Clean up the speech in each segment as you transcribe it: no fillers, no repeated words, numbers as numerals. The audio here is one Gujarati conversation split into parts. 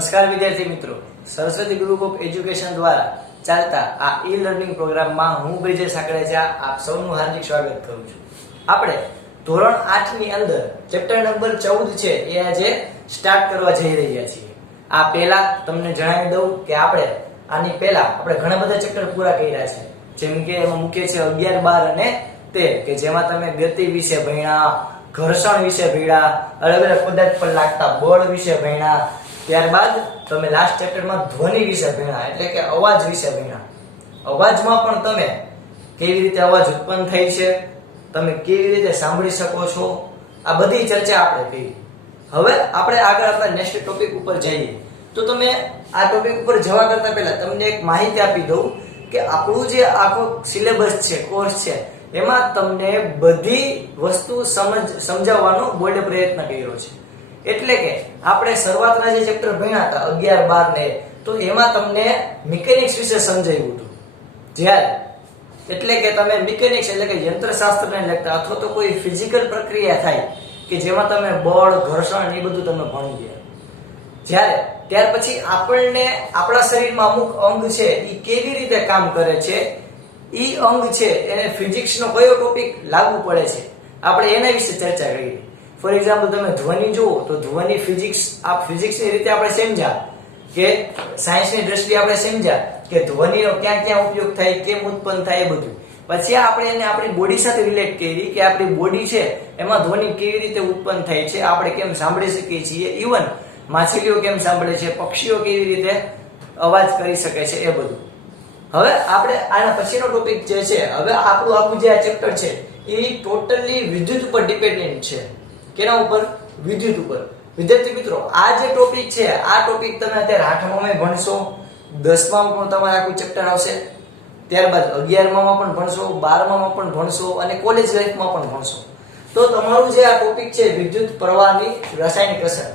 નમસ્કાર વિદ્યાર્થી મિત્રો, સરસ્વતી ગ્રુપ ઓફ એજ્યુકેશન દ્વારા ચાલતા આ ઈ લર્નિંગ પ્રોગ્રામમાં હું બ્રિજેશ સાકરેજા આપ સૌનું હાર્દિક સ્વાગત કરું છું. આપણે ધોરણ 8 ની અંદર ચેપ્ટર નંબર 14 છે એ આજે સ્ટાર્ટ કરવા જઈ રહ્યા છીએ. આ પહેલા તમને જણાવી દઉં કે આની પહેલા આપણે ઘણા બધા ચેપ્ટર પૂરા કર્યા છે, જેમ કે એમાં મુખ્ય છે 11, 12 અને 13 કે જેમાં તમે ગતિ વિશે ભણ્યા, ઘર્ષણ વિશે ભણ્યા, અલગ અલગ પદાર્થ પર લાગતા બળ વિશે ભણ્યા. ત્યારબાદ તમે લાસ્ટ ચેપ્ટરમાં ધ્વનિ વિશે ભણ્યા, એટલે કે અવાજ વિશે ભણ્યા. અવાજમાં પણ તમે કેવી રીતે અવાજ ઉત્પન્ન થાય છે, તમે કેવી રીતે સાંભળી શકો છો, આ બધી ચર્ચા આપણે કરી. હવે આપણે આગળ આપણા નેક્સ્ટ ટોપિક ઉપર જઈએ. તો તમે આ ટોપિક ઉપર જવા કરતા પહેલા તમને એક માહિતી આપી દઉં કે આપણું જે આખો સિલેબસ છે, કોર્સ છે, એમાં તમને બધી વસ્તુ સમજાવવાનો બોર્ડે પ્રયત્ન કર્યો છે. એટલે કે આપણે શરૂઆતના જે ચેપ્ટર ભણ્યા હતા 11, 12 ને, તો એમાં તમને મિકેનિક્સ વિશે સમજાવ્યું હતું. જ્યારે એટલે કે તમે મિકેનિક્સ એટલે કે યંત્રશાસ્ત્રને લગતા અથવા તો કોઈ ફિઝિકલ પ્રક્રિયા થાય કે જેમાં તમે બળ, ઘર્ષણ એ બધું તમે ભણી ગયા. ત્યાર પછી આપણને આપણા શરીરમાં અમુક અંગ છે એ કેવી રીતે કામ કરે છે, ઈ અંગ છે એને ફિઝિક્સનો કયો ટોપિક લાગુ પડે છે, આપણે એના વિશે ચર્ચા કરી. ફોર એક્ઝામ્પલ તમે ધ્વનિ જુઓ તો ધ્વનિ ફિઝિક્સની રીતે આપણે સમજ્યા કે સાયન્સની દ્રષ્ટિએ આપણે સમજ્યા કે ધ્વનિનો ક્યાં ક્યાં ઉપયોગ થાય, કેમ ઉત્પન્ન થાય, એ બધું. પછી આપણે એને આપણી બોડી સાથે રિલેટ કરી કે આપણી બોડી છે એમાં ધ્વનિ કેવી રીતે ઉત્પન્ન થાય છે, આપણે કેમ સાંભળી શકીએ છીએ, ઇવન માછલીઓ કેમ સાંભળે છે, પક્ષીઓ કેવી રીતે અવાજ કરી શકે છે, એ બધું. હવે આપણે આના પછીનો ટોપિક જે છે, હવે આપણું આખું જે આ ચેપ્ટર છે એ ટોટલી વિદ્યુત ઉપર ડિપેન્ડન્ટ છે. કેના ઉપર? વિદ્યુત ઉપર. વિદ્યાર્થી મિત્રો, આ જે ટોપિક છે આ ટોપિક તમે અત્યારે 8મામાં ભણશો, 10મામાં પણ તમારે આખું ચેપ્ટર આવશે, ત્યારબાદ 11મામાં પણ ભણશો, 12મામાં પણ ભણશો અને કોલેજ લાઈફમાં પણ ભણશો. તો તમારું જે આ ટોપિક છે વિદ્યુત પ્રવાહની રાસાયણિક અસર,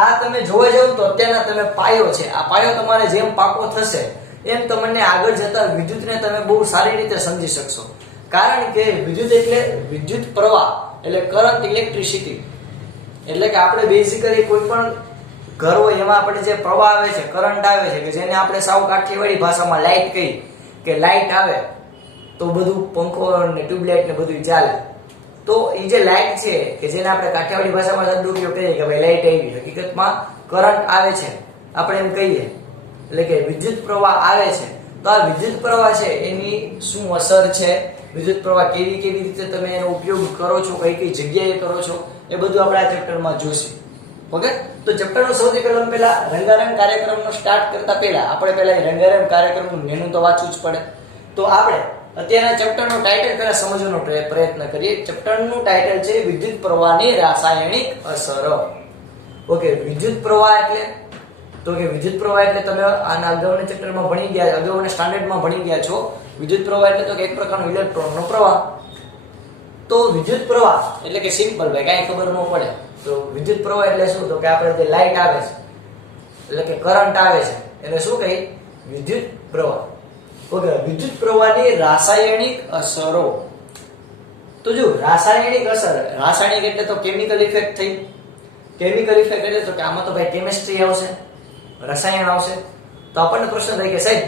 આ તમે જોવા જાવ તો અત્યારના તમે પાયો છે, આ પાયો તમારે જેમ પાકો થશે એમ તમને આગળ જતા વિદ્યુતને તમે બહુ સારી રીતે સમજી શકશો. કારણ કે વિદ્યુત એટલે વિદ્યુત પ્રવાહ એટલે કરંટ, ઇલેક્ટ્રિસિટી. એટલે કે આપણે બેઝિકલી કોઈ પણ ઘર હોય એમાં આપણે જે પ્રવાહ આવે છે, કરંટ આવે છે, કે જેને આપણે સાવ કાઠિયાવાડી ભાષામાં લાઇટ કહી, કે લાઇટ આવે તો બધું પંખો ને ટ્યુબલાઇટ ને બધું ચાલે. તો એ જે લાઇટ છે કે જેને આપણે કાઠિયાવાડી ભાષામાં શબ્દ ઉપયોગ કરીએ કે ભાઈ લાઇટ આવી, હકીકતમાં કરંટ આવે છે આપણે એમ કહીએ, એટલે કે વિદ્યુત પ્રવાહ આવે છે. તો આ વિદ્યુત પ્રવાહ છે એની શું અસર છે, વિદ્યુત પ્રવાહ કેવી રીતે તમે એનો ઉપયોગ કરો છો, કઈ જગ્યાએ કરો છો, એ બધું આપણે આ ચેપ્ટરમાં જોઈશું. ઓકે, તો ચેપ્ટરનો સૌથી પહેલા રંગારંગ કાર્યક્રમનો સ્ટાર્ટ કરતા પહેલા આપણે પહેલા રંગારંગ કાર્યક્રમનું મેનુ તો વાંચવું જ પડે. તો આપણે અત્યારના ચેપ્ટરનું ટાઇટલ પહેલા સમજવાનો પ્રયત્ન કરીએ. ચેપ્ટરનું ટાઇટલ છે વિદ્યુત પ્રવાહની રાસાયણિક અસરો. ઓકે, વિદ્યુત પ્રવાહ એટલે તો કે વિદ્યુત પ્રવાહ એટલે તમે આના અગાઉના ચેપ્ટરમાં ભણી ગયા, અગાઉના સ્ટાન્ડર્ડમાં ભણી ગયા છો. વિદ્યુત પ્રવાહ એટલે તો કે એક પ્રકારનો ઇલેક્ટ્રોનનો પ્રવાહ. તો વિદ્યુત પ્રવાહ એટલે કે સિમ્પલ ભાઈ, કાંઈ ખબર ન પડે તો વિદ્યુત પ્રવાહ એટલે શું? તો કે આપણે જે લાઇટ આવે છે એટલે કે કરંટ આવે છે એને શું કહી? વિદ્યુત પ્રવાહ. ઓકે, વિદ્યુત પ્રવાહની રાસાયણિક અસરો. તો જો રાસાયણિક અસર, રાસાયણિક એટલે તો કેમિકલ ઇફેક્ટ થઈ. કેમિકલ ઇફેક્ટ એટલે તો કે આમાં તો ભાઈ કેમિસ્ટ્રી આવશે, રસાયણ આવશે. તો આપણને પ્રશ્ન થાય કે સાહેબ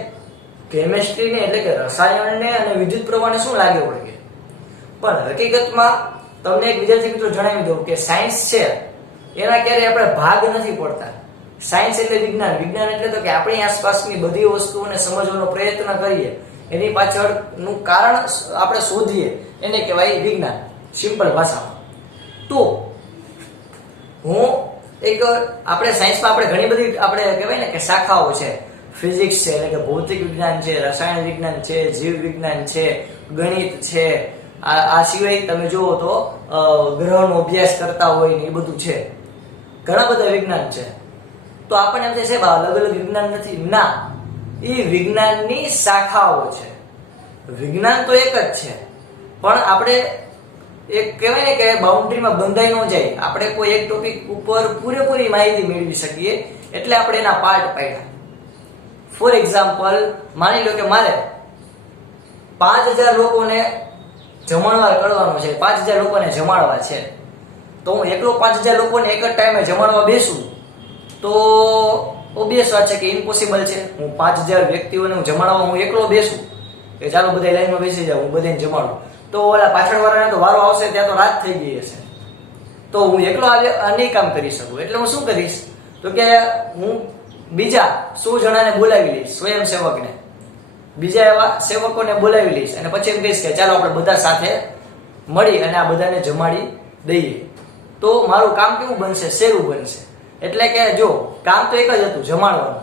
કેમિસ્ટ્રી ને એટલે કે રસાયણને અને વિદ્યુત પ્રવાહને શું લાગે પડે? પણ હકીકતમાં તમને એક વિદ્યાર્થી મિત્રો જણાવી દઉં કે સાયન્સ છે એના ક્યારેય આપણે ભાગ નથી પડતા. સાયન્સ એટલે વિજ્ઞાન, વિજ્ઞાન એટલે તો કે આપણી આસપાસની બધી વસ્તુઓને સમજવાનો પ્રયત્ન કરીએ, એની પાછળનું કારણ આપણે શોધીએ, એને કહેવાય વિજ્ઞાન, સિમ્પલ ભાષામાં. તો આપણે સાયન્સમાં આપણે ઘણી બધી આપણે કહેવાય ને કે શાખાઓ છે. ફિઝિક્સ છે એટલે કે ભૌતિક વિજ્ઞાન છે, રસાયણ વિજ્ઞાન છે, જીવ વિજ્ઞાન છે, ગણિત છે. આ સિવાય તમે જુઓ તો ગ્રહનો અભ્યાસ કરતા હોય ને એ બધું છે, ઘણા બધા વિજ્ઞાન છે. તો આપણને એમ થાય સાહેબ અલગ અલગ વિજ્ઞાન નથી. ના, એ વિજ્ઞાનની શાખાઓ છે. વિજ્ઞાન તો એક જ છે, પણ આપણે એક કહેવાય ને કે બાઉન્ડ્રીમાં બંધાઈ ન જાય. આપણે કોઈ એક ટોપિક ઉપર પૂરેપૂરી માહિતી મેળવી શકીએ એટલે આપણે એના પાર્ટ પાડ્યા. ફોર એક્ઝામ્પલ, માની લો કે મારે 5000 લોકોને જમણવાર કરવાનો છે, 5000 લોકોને જમાડવા છે. તો હું એકલો 5000 લોકોને એક જ ટાઈમે જમાડવા બેસું તો ઓબ્વિયસ વાત છે કે ઇમ્પોસિબલ છે. હું 5000 વ્યક્તિઓને હું જમાડવા હું એકલો બેસું કે ચાલો બધા લાઈનમાં બેસી જાવ, હું બધાને જમાડું, તો ઓલા પાછળવાળાને તો વારો આવશે ત્યાં તો રાત થઈ ગઈ હશે. તો હું એકલો નહીં કામ કરી શકું. એટલે હું શું કરીશ, તો કે હું બીજા 100 જણાને બોલાવી લઈશ, સ્વયંસેવકને, બીજા એવા સેવકોને બોલાવી લઈશ અને પછી એમ કહીશ કે ચાલો આપણે બધા સાથે મળી અને આ બધાને જમાડી દઈએ. તો મારું કામ કેવું બનશે, સહેલું બનશે. એટલે કે જો કામ તો એક જ હતું, જમાડવાનું,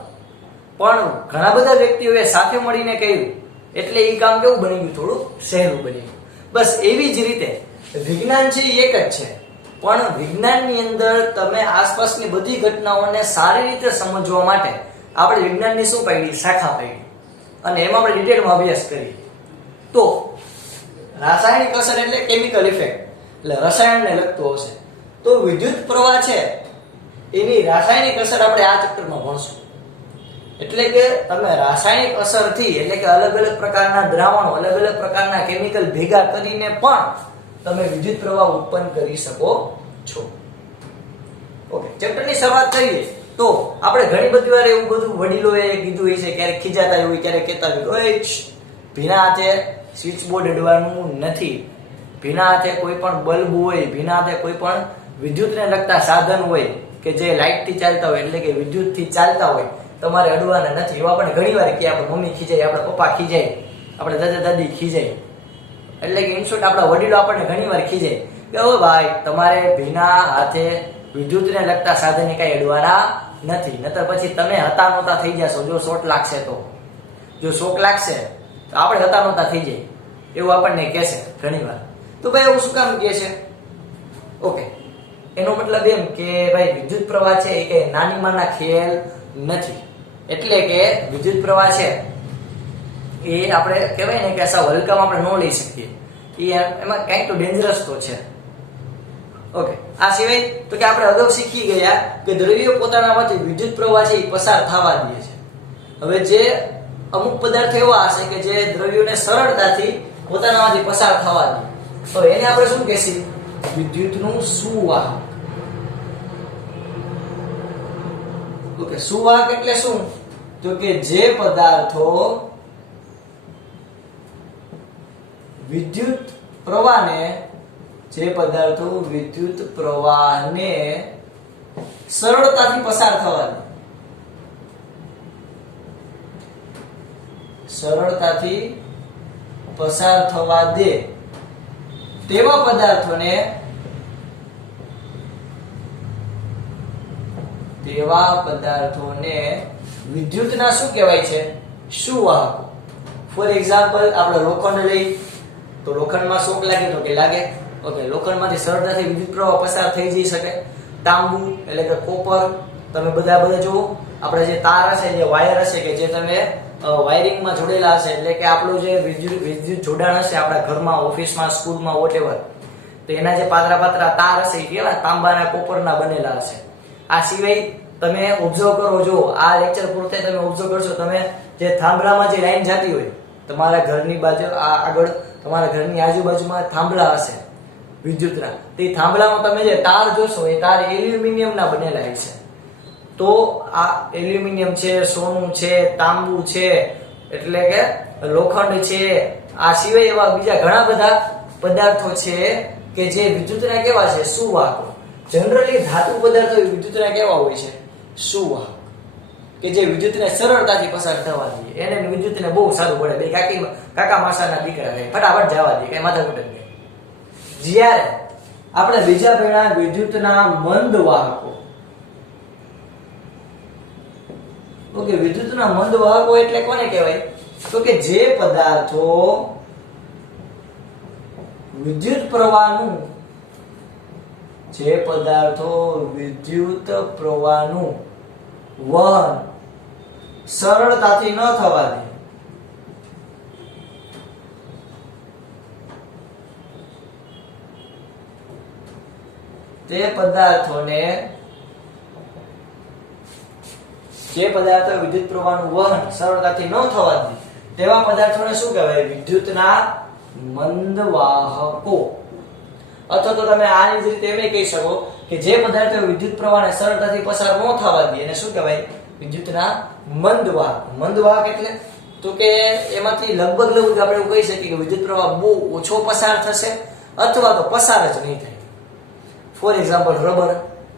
પણ ઘણા બધા વ્યક્તિઓએ સાથે મળીને કર્યું એટલે એ કામ કેવું બની ગયું, થોડું સહેલું બની ગયું. બસ એવી જ રીતે વિજ્ઞાન છે એ એક જ છે, પણ વિજ્ઞાનની અંદર તમે આસપાસની બધી ઘટનાઓને સારી રીતે સમજવા માટે આપણે વિજ્ઞાનની શું પાડી, શાખા પાડી, અને એમાં આપણે ડિટેલમાં અભ્યાસ કરીએ. તો રાસાયણિક અસર એટલે કેમિકલ ઇફેક્ટ, એટલે રસાયણને લગતો હશે. તો વિદ્યુત પ્રવાહ છે એની રાસાયણિક અસર આપણે આ ચેપ્ટરમાં ભણશું. એટલે કે તમે રાસાયણિક અસરથી, એટલે કે અલગ અલગ પ્રકારના દ્રાવણો, અલગ અલગ પ્રકારના કેમિકલ ભેગા કરીને પણ તમે વિદ્યુત પ્રવાહ ઉત્પન્ન કરી શકો છો. ઓકે, ચેપ્ટરની શરૂઆત કરીએ તો આપણે ઘણી બધી વાર એવું બધું વડીલોએ કીધું હોય છે, ક્યારેક ખીજાતા હોય, ક્યારેક કહેતા હોય ભીના હાથે સ્વિચ બોર્ડ અડવાનું નથી, ભીના હાથે કોઈ પણ બલ્બ હોય, ભીના હાથે કોઈ પણ વિદ્યુતને લગતા સાધન હોય કે જે લાઇટથી ચાલતા હોય, એટલે કે વિદ્યુતથી ચાલતા હોય, તમારે અડવાના નથી. એવા પણ ઘણી વાર કે આપણે મમ્મી ખીજાય, આપણા પપ્પા ખીજાય, આપણે દાદા દાદી ખીજાય, એટલે કે ઇન શોર્ટ આપણા વડીલો આપણને ઘણી વાર ખીજાય કે ઓ ભાઈ તમારે ભીના હાથે વિદ્યુતને લગતા સાધને કઈ અડવાના નથી, નતર પછી તમે હતા નહોતા થઈ જશો. જો શોટ લાગશે તો, જો શોક લાગશે તો આપણે હતા નહોતા થઈ જાય, એવું આપણને કહેશે ઘણી વાર. તો ભાઈ એવું શું કામ કહે છે? ઓકે, એનો મતલબ એમ કે ભાઈ વિદ્યુત પ્રવાહ છે એ કઈ નાની માના ખેલ નથી. એટલે કે વિદ્યુત પ્રવાહ છે એ આપણે કહેવાય ને કે સાવ હલકામાં આપણે ન લઈ શકીએ, એમાં કંઈક તો ડેન્જરસ તો છે. ઓકે, આ સિવાય તો કે આપણે અગાઉ શીખી ગયા કે દ્રવ્યો પોતાનામાંથી વિદ્યુત પ્રવાહ છે એ પસાર થવા દે છે. હવે જે અમુક પદાર્થો એવા હશે કે જે દ્રવ્યોને સરળતાથી પોતાનામાંથી પસાર થવા દે, તો એને આપણે શું કહેશું? વિદ્યુતનું સુવાહક. ઓકે, સુવાહક એટલે શું? તો કે જે પદાર્થો વિદ્યુત પ્રવાહને સરળતાથી પસાર થવા દે, સરળતાથી પસાર થવા દે તેવા પદાર્થોને વિદ્યુતના શું કહેવાય છે? સુવાહકો. ફોર એક્ઝામ્પલ આપણે લોખંડ લઈ તો લોખંડમાં શોક લાગે તો કે લાગે. ઓકે, લોખંડમાંથી સરળતાથી વિદ્યુત પ્રવાહ પસાર થઈ જઈ શકે. તાંબુ એટલે કે કોપર, તમે બધા જુઓ, આપણે જે તાર હશે, જે વાયર હશે કે જે તમે વાયરિંગમાં જોડેલા હશે, એટલે કે આપણું જે વિદ્યુત જોડાણ હશે આપણા ઘરમાં, ઓફિસમાં, સ્કૂલમાં, વોટેવર, તો એના જે પાતળા તાર હશે એ કેવા તાંબાના, કોપરના બનેલા હશે. આ સિવાય તમે ઓબ્ઝર્વ કરો, જો આ લેક્ચર પૂરો થાય તમે ઓબ્ઝર્વ કરશો, તમે જે થાંભલામાં જે લાઈન જતી હોય તમારા ઘરની બાજુ આગળ, તમારા ઘરની આજુબાજુમાં થાંભલા હશે વિદ્યુતના, તે થાંભલામાં તમે જે તાર જોશો એ તાર એલ્યુમિનિયમના બનેલા છે. તો આ એલ્યુમિનિયમ છે, સોનું છે, તાંબુ છે, એટલે કે લોખંડ છે. આ સિવાય એવા બીજા ઘણા બધા પદાર્થો છે કે જે વિદ્યુતના કેવા છે? સુવાહકો. જનરલી ધાતુ પદાર્થો વિદ્યુતના કેવા હોય છે? સુવાહક, કે જે વિદ્યુતને સરળતાથી પસાર થવા દે, એને વિદ્યુતને બહુ સારું પડે. બે કાકા માસાના દીકરા થાય, ફટાફટ જવા દે, કઈ માથાકૂટ જ નહીં. જ્યારે આપણે બીજા ભણ્યા વિદ્યુતના મંદ વાહકો. ઓકે, વિદ્યુતના મંદ વાહકો એટલે કોને કહેવાય? તો કે જે પદાર્થો વિદ્યુત પ્રવાહનું વહન સરળતાથી ન થવા દે, તે પદાર્થોને, જે પદાર્થો વિદ્યુત પ્રવાહનું વહન સરળતાથી ન થવા દે તેવા પદાર્થોને શું કહેવાય? વિદ્યુતના મંદ વાહકો. અથવા તો તમે આની જ રીતે એમ કહી શકો કે જે પદાર્થો વિદ્યુત પ્રવાહને સરળતાથી પસાર ન થવા દે એને શું કહેવાય? વિદ્યુતના મંદ વાહક. મંદ વાહક એટલે તો કે એમાંથી લગભગ આપણે એવું કહી શકીએ કે વિદ્યુત પ્રવાહ બહુ ઓછો પસાર થશે અથવા તો પસાર જ નહીં થાય. For example rubber.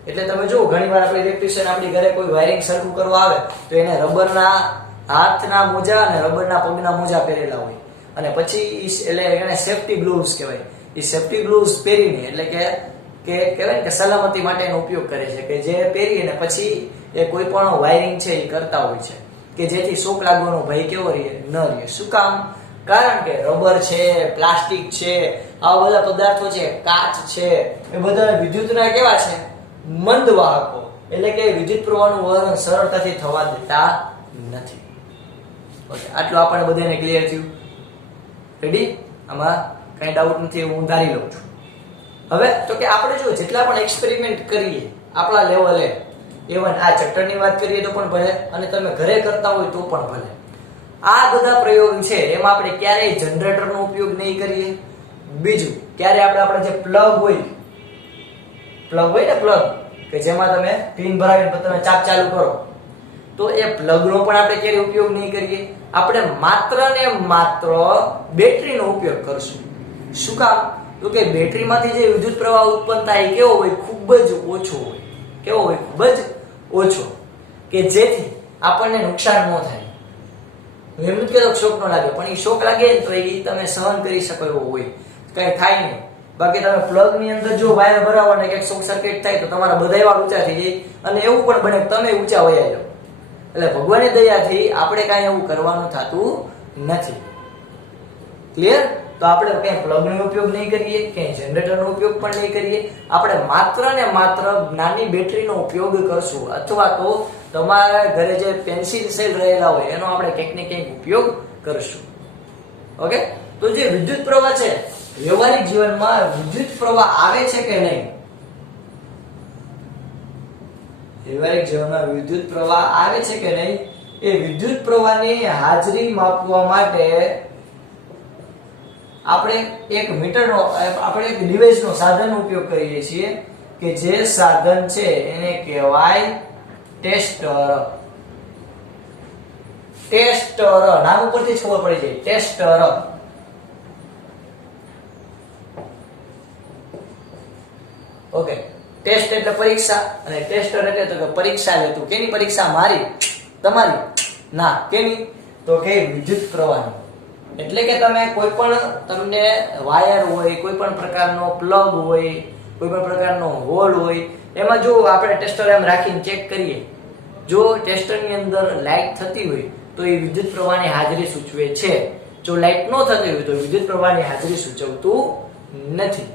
એટલે તમે જુઓ ઘણીવાર આપણે ઇલેક્ટ્રિશિયન આપણી ઘરે કોઈ વાયરિંગ સરખું કરવા આવે તો એને રબરના હાથના મોજા અને રબરના પગના મોજા પહેરેલા હોય અને પછી એટલે એને સેફટી ગ્લોવ્સ કહેવાય. એ સેફટી ગ્લોવ્સ પહેરીને એટલે કે કહેવાય કે સલામતી માટેનો ઉપયોગ કરે છે કે જે પહેરીને પછી એ કોઈ પણ વાયરિંગ છે એ કરતા હોય છે કે જેથી શોક લાગવાનો ભય કેવો રહે ન રહે. શું કામ? કારણ કે રબર છે, પ્લાસ્ટિક છે, આવા બધા પદાર્થો છે, કાચ છે, એ બધા વિદ્યુતના કેવા છે? મંદ વાહકો. એટલે કે વિદ્યુત પ્રવાહનું વહન સરળતાથી થવા દેતા નથી. ઓકે, આટલું આપણને બધાને ક્લિયર થયું? રેડી? આમાં કઈ ડાઉટ નથી, હું ધારી લઉં છું. હવે તો કે આપણે જો જેટલા પણ એક્સપેરિમેન્ટ કરીએ આપણા લેવલે, ઇવન આ ચેપ્ટરની વાત કરીએ તો પણ ભલે અને તમે ઘરે કરતા હોય તો પણ ભલે, આ બધા પ્રયોગ છે એમાં આપણે ક્યારેય જનરેટરનો ઉપયોગ નહીં કરીએ. બીજું, ક્યારે આપણે જે પ્લગ હોય ને પ્લગ કે જેમાં તમે પિન ભરાવીને તમે ચાપ ચાલુ કરો તો એ પ્લગનો પણ આપણે ક્યારે ઉપયોગ નહીં કરીએ. આપણે માત્ર ને માત્ર બેટરીનો ઉપયોગ કરશું. શું કામ? તો કે બેટરીમાંથી જે વિદ્યુત પ્રવાહ ઉત્પન્ન થાય કેવો હોય? ખૂબ જ ઓછો હોય. કેવો હોય? ખૂબ જ ઓછો, કે જેથી આપણને નુકસાન ન થાય. એમ નથી કહેતો શોક ન લાગે, પણ એ શોક લાગે ને તો એ તમે સહન કરી શકો એવો હોય, કઈ થાય નહીં. બાકી તમે પ્લગ ની અંદર જો વાયર ભરાવો ને કે શોર્ટ સર્કિટ થાય તો તમારા બધા એવા ઊંચા થઈ જાય અને એવું પણ બને કે તમે ઊંચા વયા જાઓ. એટલે ભગવાનની દયાથી આપણે કાંઈ એવું કરવાનું થતું નથી. ક્લિયર? તો આપણે ક્યાંય પ્લગનો ઉપયોગ નહીં કરીએ, ક્યાંય જનરેટરનો ઉપયોગ પણ નહીં કરીએ. આપણે માત્ર ને માત્ર નાની બેટરીનો ઉપયોગ કરશું અથવા તો તમારા ઘરે જે પેન્સિલ સેલ રહેલા હોય એનો આપણે ક્યાંક ને ક્યાંક ઉપયોગ કરશું. ઓકે? તો જે વિદ્યુત પ્રવાહ છે, વ્યવહારિક જીવનમાં વિદ્યુત પ્રવાહ આવે છે કે નહીં? વ્યવહારિક જીવનમાં વિદ્યુત પ્રવાહ આવે છે કે નહીં? એ વિદ્યુત પ્રવાહની હાજરી માપવા માટે આપણે એક મીટરનો આપણે એક ડિવાઇસનો સાધનનો ઉપયોગ કરીએ છીએ કે જે સાધન છે એને કહેવાય ટેસ્ટર. ટેસ્ટર નામ ઉપરથી જ ખબર પડી જાય, ટેસ્ટર. ઓકે, ટેસ્ટ એટલે પરીક્ષા અને ટેસ્ટર એટલે તો કે પરીક્ષા લેતું. કેની પરીક્ષા? મારી, તમારી ના, કેની? તો કે વિદ્યુત પ્રવાહની. એટલે કે તમે કોઈ પણ તમને વાયર હોય, કોઈ પણ પ્રકારનો પ્લગ હોય, કોઈ પણ પ્રકારનો હોલ હોય, એમાં જો આપણે ટેસ્ટર એમ રાખીને ચેક કરીએ, જો ટેસ્ટરની અંદર લાઇટ થતી હોય તો એ વિદ્યુત પ્રવાહની હાજરી સૂચવે છે. જો લાઇટ ન થતી હોય તો વિદ્યુત પ્રવાહની હાજરી સૂચવતું નથી.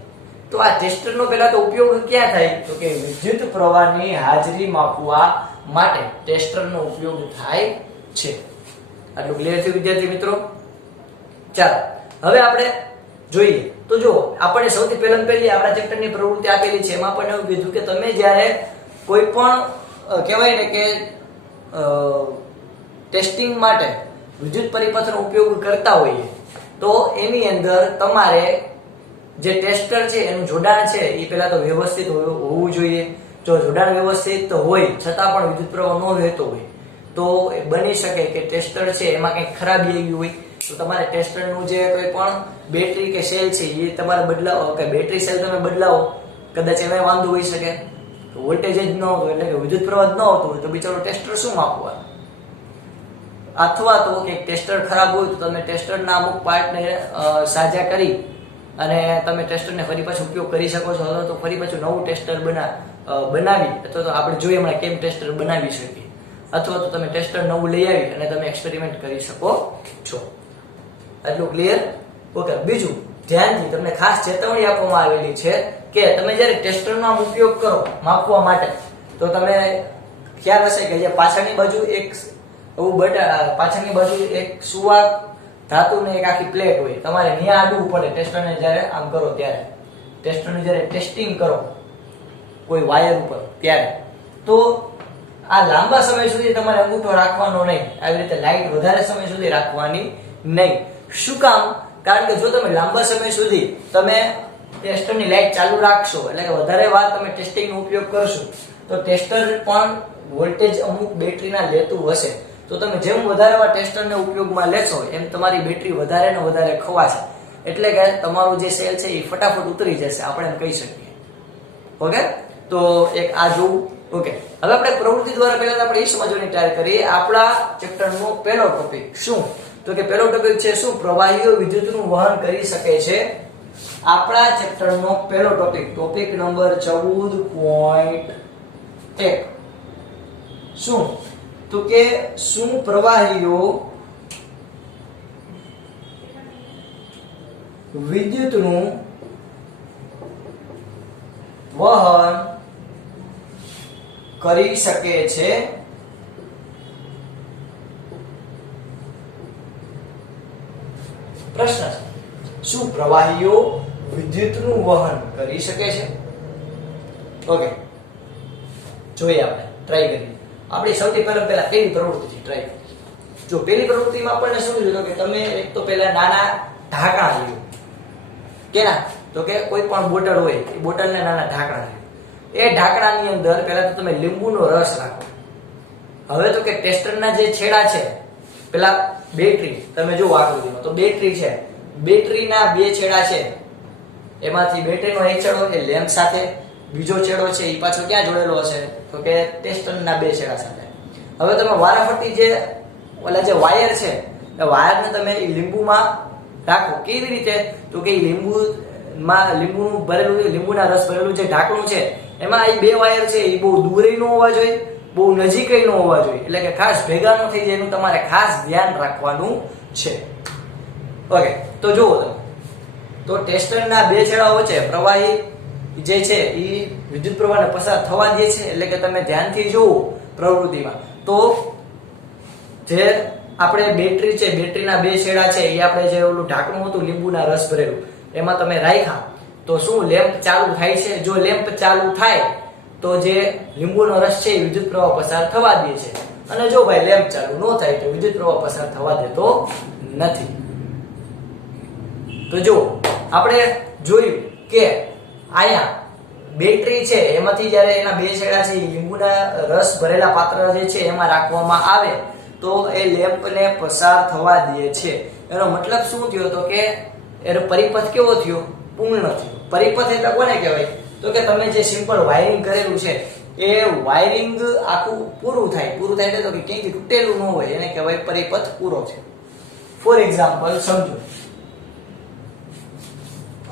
તો આ ટેસ્ટરનો પહેલા તો ઉપયોગ ક્યાં થાય? તો કે વિદ્યુત પ્રવાહની હાજરી માપવા માટે ટેસ્ટરનો ઉપયોગ થાય છે. આટલું ક્લિયર થયું વિદ્યાર્થી મિત્રો? ચાલો હવે આપણે જોઈએ. તો જો આપણે સૌથી પહેલી આપણા ચેપ્ટરની પ્રવૃત્તિ આપેલી છે, એમાં પણ એવું કીધું કે તમે જ્યારે કોઈ પણ કહેવાય ને કે ટેસ્ટિંગ માટે વિદ્યુત પરિપથનો ઉપયોગ કરતા હોઈએ તો એની અંદર તમારે જે ટેસ્ટર છે એનું જોડાણ છે એ પહેલા તો વ્યવસ્થિત હોવું જોઈએ. જો જોડાણ વ્યવસ્થિત હોય છતાં પણ વિદ્યુત પ્રવાહ ન વહેતો હોય તો બની શકે કે ટેસ્ટર છે એમાં કંઈક ખરાબી આવી હોય. તો તમારે ટેસ્ટરનું જે કોઈ પણ બેટરી કે સેલ છે એ તમારે બદલાવો, કે બેટરી સેલ તમે બદલાવો, કદાચ એમાં વાંધો હોઈ શકે. વોલ્ટેજ જ ન હોતો એટલે કે વિદ્યુત પ્રવાહ જ ન હોતો હોય તો બિચારો ટેસ્ટર શું માપવાનું? અથવા તો કે ટેસ્ટર ખરાબ હોય તો તમે ટેસ્ટરના અમુક પાર્ટને સાજા કરી અને તમે ટેસ્ટરને ફરી પાછું ઉપયોગ કરી શકો છો, અથવા તો ફરી પાછું નવું ટેસ્ટર બનાવી અથવા તો આપણે જોઈએ હમણાં કેમ ટેસ્ટર બનાવી શકીએ, અથવા તો તમે ટેસ્ટર નવું લઈ આવી અને તમે એક્સપેરિમેન્ટ કરી શકો છો. આટલું ક્લિયર? ઓકે. બીજું, ધ્યાનથી તમને ખાસ ચેતવણી આપવામાં આવેલી છે કે તમે જ્યારે ટેસ્ટરનો ઉપયોગ કરો માપવા માટે તો તમે ખ્યાલ હશે કે જે પાછળની બાજુ એક પાછળની બાજુ એક સુવાક ધાતુની એક આખી પ્લેટ હોય, તમારે ન્યા આડવું પડે ટેસ્ટરને જ્યારે આમ કરો ત્યારે, ટેસ્ટરનું જ્યારે ટેસ્ટિંગ કરો કોઈ વાયર ઉપર ત્યારે. તો આ લાંબા સમય સુધી તમારે અંગૂઠો રાખવાનો નહીં, આવી રીતે લાઈટ વધારે સમય સુધી રાખવાની નહીં. શું કામ? કારણ કે જો તમે લાંબા સમય સુધી તમે ટેસ્ટરની લાઈટ ચાલુ રાખશો એટલે કે વધારે વાર તમે ટેસ્ટિંગનો ઉપયોગ કરશો તો ટેસ્ટર પણ વોલ્ટેજ અમુક બેટરીના લેતું હશે તો તમે જેમ વધારે એવા ટેસ્ટરને ઉપયોગમાં લેશો એમ તમારી બેટરી વધારે ને વધારે ખવાશે, એટલે કે તમારું જે સેલ છે એ ફટાફટ ઉતરી જશે, આપણે એમ કહી શકીએ. ઓકે, તો એક આ જોવું. ઓકે, હવે આપણે પ્રવૃત્તિ દ્વારા પહેલા આપણે એ સમજવાની ટ્રાય કરીએ આપણા ચેપ્ટરનો પહેલો ટોપિક શું, તો કે પહેલો ટોપિક છે શું પ્રવાહીઓ વિદ્યુતનું વહન કરી શકે છે. આપણા ચેપ્ટરનો પહેલો ટોપિક નંબર 14.1 શું, તો કે શું પ્રવાહીઓ વિદ્યુતનું વહન કરી શકે છે. પ્રશ્ન છે શું પ્રવાહીઓ વિદ્યુતનું વહન કરી શકે છે. ઓકે, જોઈએ આપણે ટ્રાય કરીએ. આપણી સૌથી પહેલા પહેલી પ્રવૃત્તિ ટ્રાય કરીએ. જો પહેલી પ્રવૃત્તિમાં આપણને શું કીધું કે તમે એક તો પહેલા નાના ઢાંકણા લ્યો. કેના, તો કે કોઈ પણ બોટલ હોય એ બોટલને નાના ઢાંકણા લ્યો. એ ઢાંકણાની અંદર પહેલા તો તમે લીંબુનો રસ રાખો. હવે તો કે ટેસ્ટરના જે છેડા છે, પેલા બેટરી તમે જો આકૃતિમાં તો બેટરી છે, બેટરીના બે છેડા છે, એમાંથી બેટરીનો એક છેડો એ લેમ્પ સાથે, બીજો છેડો છે એ પાછો ક્યાં જોડેલો હશે તો કે ટેસ્ટરના બે છેડા સાથે. હવે તમે વારાફરતી જે ઓલા જે વાયર છે એ વાયરને તમે લીંબુમાં રાખો. કેવી રીતે, તો કે લીંબુનું ભરેલું લીંબુના રસ ભરેલું જે ઢાંકણું છે એમાં એ બે વાયર છે એ બહુ દૂર ન હોવા જોઈએ, બહુ નજીક ન હોવા જોઈએ, એટલે કે ખાસ ભેગા ન થઈ જાય એનું તમારે ખાસ ધ્યાન રાખવાનું છે. ઓકે, તો જુઓ તમે તો ટેસ્ટરના બે છેડાઓ વચ્ચે પ્રવાહી જે છે એ વિદ્યુત પ્રવાહને પસાર થવા દે છે, એટલે કે તમે ધ્યાનથી જુઓ પ્રવૃત્તિમાં તો જે આપણે બેટરી છે, બેટરીના બે છેડા છે એ આપણે જે ઓલું ઢાંકણું હતું લીંબુના રસ ભરેલું એમાં તમે રાખ્યા તો શું લેમ્પ ચાલુ થાય છે. જો લેમ્પ ચાલુ થાય તો જે લીંબુનો રસ છે એ વિદ્યુત પ્રવાહ પસાર થવા દે છે, અને જો ભાઈ લેમ્પ ચાલુ ન થાય તો વિદ્યુત પ્રવાહ પસાર થવા દેતો નથી. તો જો આપણે જોયું કે આયા બેટરી છે એમાંથી જ્યારે એના બે છેડા છે લીંબુના રસ ભરેલા પાત્ર જે છે એમાં રાખવામાં આવે તો એ લેમ્પને પસાર થવા દે છે. એનો મતલબ શું થયો તો કે એનો પરિપથ કેવો થયો, પૂર્ણ થયો. પરિપથ એટલે કોને કહેવાય તો કે તમે જે સિમ્પલ વાયરિંગ કરેલું છે એ વાયરિંગ આખું પૂરું થાય એટલે તો કે ક્યાંય તૂટેલું ન હોય એને કહેવાય પરિપથ પૂરો છે. ફોર એક્ઝામ્પલ સમજો,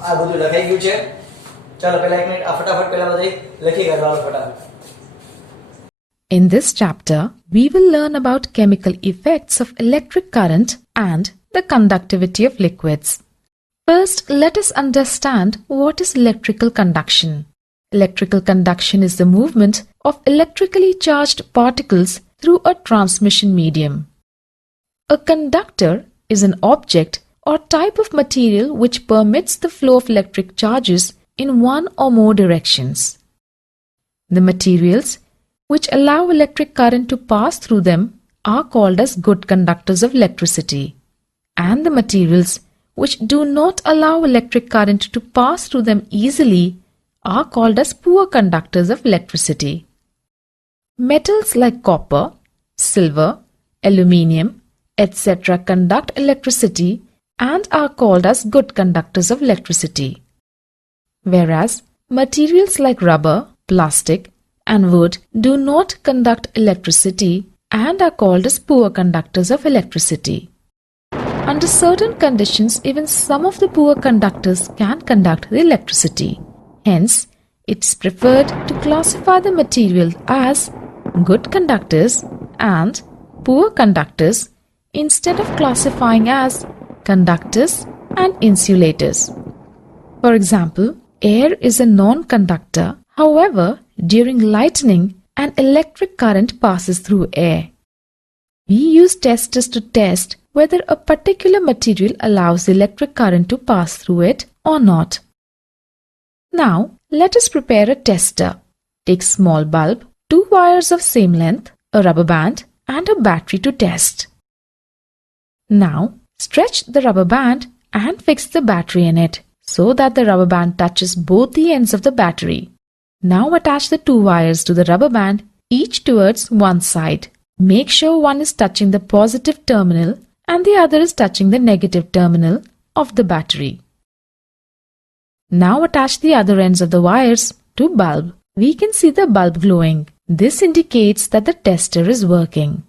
આ બધું લખાઈ ગયું છે. ચાલો પહેલા એક મિનિટ આ ફટાફટ પહેલા બધી લખી કાઢો ફટાફટ. In this chapter, we will learn about chemical effects of electric current and the conductivity of liquids. First, let us understand what is electrical conduction. Electrical conduction is the movement of electrically charged particles through a transmission medium. A conductor is an object or type of material which permits the flow of electric charges in one or more directions. The materials which allow electric current to pass through them are called as good conductors of electricity, and the materials which do not allow electric current to pass through them easily are called as poor conductors of electricity. Metals like copper, silver, aluminium, etc. conduct electricity and are called as good conductors of electricity, whereas materials like rubber, plastic, and wood do not conduct electricity and are called as poor conductors of electricity. Under certain conditions, even some of the poor conductors can conduct the electricity. Hence, it is preferred to classify the material as good conductors and poor conductors instead of classifying as conductors and insulators. For example, air is a non-conductor. However, during lightning, an electric current passes through air. We use testers to test whether a particular material allows the electric current to pass through it or not. Now, let us prepare a tester. Take small bulb, 2 wires of same length, a rubber band, and a battery to test. Now, stretch the rubber band and fix the battery in it so that the rubber band touches both the ends of the battery. Now attach the 2 wires to the rubber band each towards one side. Make sure one is touching the positive terminal and the other is touching the negative terminal of the battery. Now attach the other ends of the wires to bulb. We can see the bulb glowing. This indicates that the tester is working.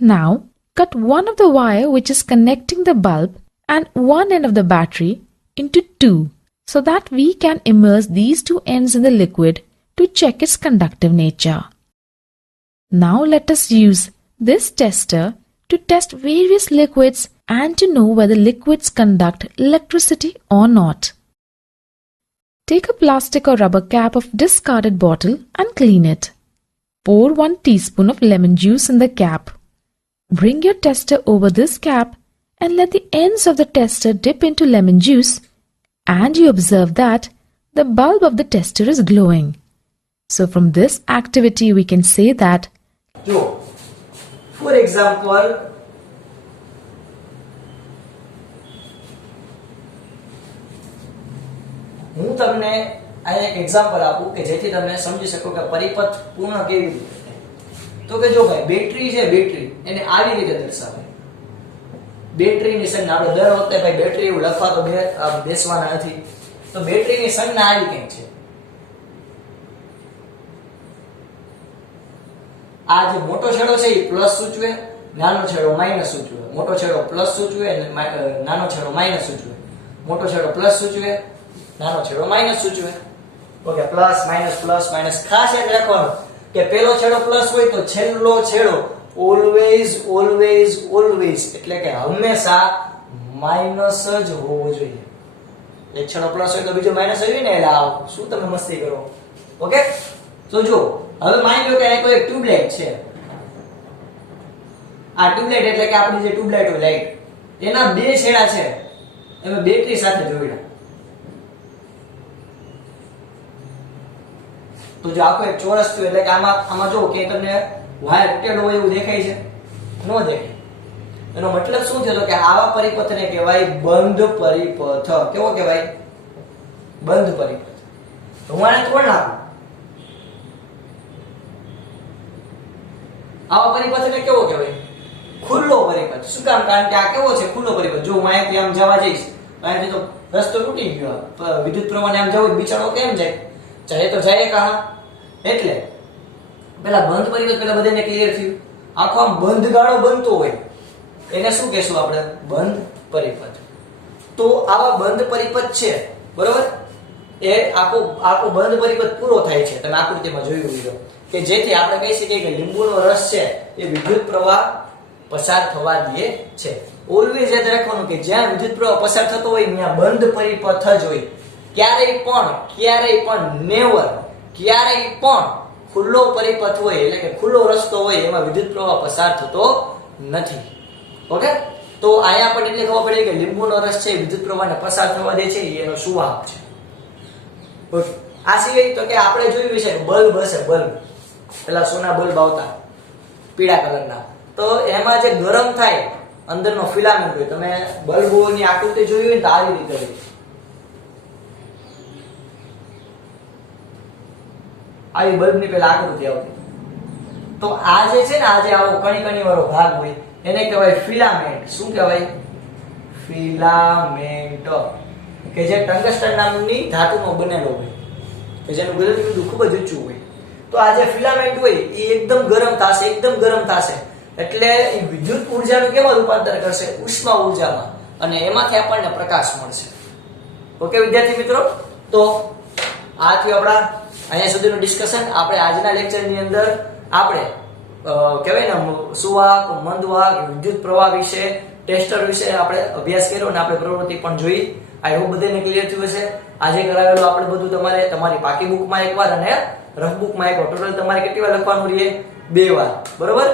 Now cut one of the wire which is connecting the bulb and one end of the battery into two so that we can immerse these two ends in the liquid to check its conductive nature. Now let us use this tester to test various liquids and to know whether liquids conduct electricity or not. Take a plastic or rubber cap of discarded bottle and clean it. Pour 1 teaspoon of lemon juice in the cap. Bring your tester over this cap and let the ends of the tester dip into lemon juice, and you observe that the bulb of the tester is glowing. So from this activity we can say that for example, હું તમને આ એક એક્ઝામ્પલ આપું કે જેથી તમને સમજી શકો કે પરિપથ પૂર્ણ કેવી રીતે થાય. તો કે જો ભાઈ બેટરી છે, બેટરી એને આવી રીતે દર્શાવે. બેટરીની સંજ્ઞા આપણે દર વખતે ભાઈ બેટરી એવું લખવા તો બેસવાના નથી. તો બેટરીની સંજ્ઞા આવી કંઈક છે. આ જે મોટો છેડો છે એ પ્લસ સૂચવે, નાનો છેડો માઈનસ સૂચવે. મોટો છેડો પ્લસ સૂચવે અને નાનો છેડો માઈનસ સૂચવે. મોટો છેડો પ્લસ સૂચવે, નાનો છેડો માઈનસ સૂચવે. Okay, plus minus. ખાસ યાદ રાખવાનું કે પેલો છેડો પ્લસ હોય તો છેલ્લો છેડો ઓલવેઝ એટલે કે હંમેશા માઈનસ જ હોવો જોઈએ. એક છેડો પ્લસ હોય તો બીજો માઈનસ હોય ને, એટલે આવો શું તમે મસ્તી કરો. ઓકે, તો જો હવે માની લો કે આ કોઈ ટ્યુબલાઇટ છે. આ ટ્યુબલાઇટ એટલે કે આપણી જે ટ્યુબલાઇટ હોય લાઈટ, એના બે છેડા છે એમાં બેટરી સાથે જોડ્યા. તો જો આખો એક ચોરસ થયો એટલે કે આમાં જો કે તમને વાયર તૂટેલો હોય એવું દેખાય છે? ન દેખાય. એનો મતલબ શું થયો કે આવા પરિપથને કહેવાય બંધ પરિપથ. કેવો કહેવાય? બંધ પરિપથ. તો હું આને તોડ નાખું. આવા પરિપથને કેવો કહેવાય? ખુલ્લો પરિપથ. શું કામ? કારણ કે આ કેવો છે? ખુલ્લો પરિપથ. જો હું અહીંયાથી આમ જવા જઈશ, અહીંયાથી તો રસ્તો તૂટી ગયો, વિદ્યુત પ્રવાહને આમ જવું, બિચારો કેમ જાય? ચાહે તો જાય કહા. એટલે પેલા બંધ પરિપથ પેલા બધાને ક્લિયર થયું. આખો આમ બંધ ગાળો બનતો હોય એને શું કહેશું આપણે? બંધ પરિપથ. તો આવા બંધ પરિપથ છે, બરોબર? એ આખો બંધ પરિપથ પૂરો થાય છે. તમે આકૃતિમાં જોયું હોય કે જેથી આપણે કહી શકીએ કે લીંબુનો રસ છે એ વિદ્યુત પ્રવાહ પસાર થવા દે છે. ઓલવેઝ યાદ રાખવાનું કે જ્યાં વિદ્યુત પ્રવાહ પસાર થતો હોય ત્યાં બંધ પરિપથ જ હોય. ક્યારેય પણ નેવર ક્યારેય પણ ખુલ્લો પરિપથ હોય એટલે કે ખુલ્લો રસ્તો હોય એમાં વિદ્યુત પ્રવાહ પસાર થતો નથી. ઓકે, તો અહીંયા પણ એટલે ખબર પડે કે લીંબુનો રસ છે વિદ્યુત પ્રવાહને પસાર થવા દે છે, એનો સુવાહક છે. ઓકે, આ સિવાય તો કે આપણે જોયું છે બલ્બ હશે, બલ્બ પેલા સોના બલ્બ આવતા પીળા કલરના, તો એમાં જે ગરમ થાય અંદરનો ફિલામેન્ટ હોય, તમે બલ્બોની આકૃતિ જોઈ હોય તો આવી રીતે હોય. આવી બલ્બની પેલા આકૃતિ આવતી. તો આ જે છે ને, આ જે આવો કણી વાળો ભાગ હોય એને કહેવાય ફિલામેન્ટ. શું કહેવાય? ફિલામેન્ટ. કે જે ટંગસ્ટન નામની ધાતુનો બનેલો હોય, કે જેનું ગલન બિંદુ ખૂબ જ ઊંચું હોય. તો આ જે ફિલામેન્ટ હોય એ એકદમ ગરમ થશે એટલે એ વિદ્યુત ઊર્જાનું કેમાં રૂપાંતર કરશે? ઉષ્મા ઊર્જામાં, અને એમાંથી આપણને પ્રકાશ મળશે. ઓકે વિદ્યાર્થી મિત્રો, તો આ થયું આપણા અહીંયા સુધીનું ડિસ્કશન. આપણે આજના લેક્ચરની અંદર આપણે કહેવાય ને સુવાહક, મંદવાહક, વિદ્યુત પ્રવાહ વિશે, ટેસ્ટર વિશે આપણે અભ્યાસ કર્યો અને આપણે પ્રવૃત્તિ પણ જોઈ. આઈ હોપ બધાને ક્લિયર થયું હશે. આજે કરાવેલું આપણે બધું તમારી પાકી બુકમાં એકવાર અને રફ બુકમાં એકવાર, ટોટલ તમારે કેટલી વાર લખવાનું રહે? 2 વાર. બરોબર?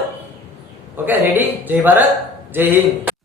Okay, ready? જય ભારત, જય હિન્દ.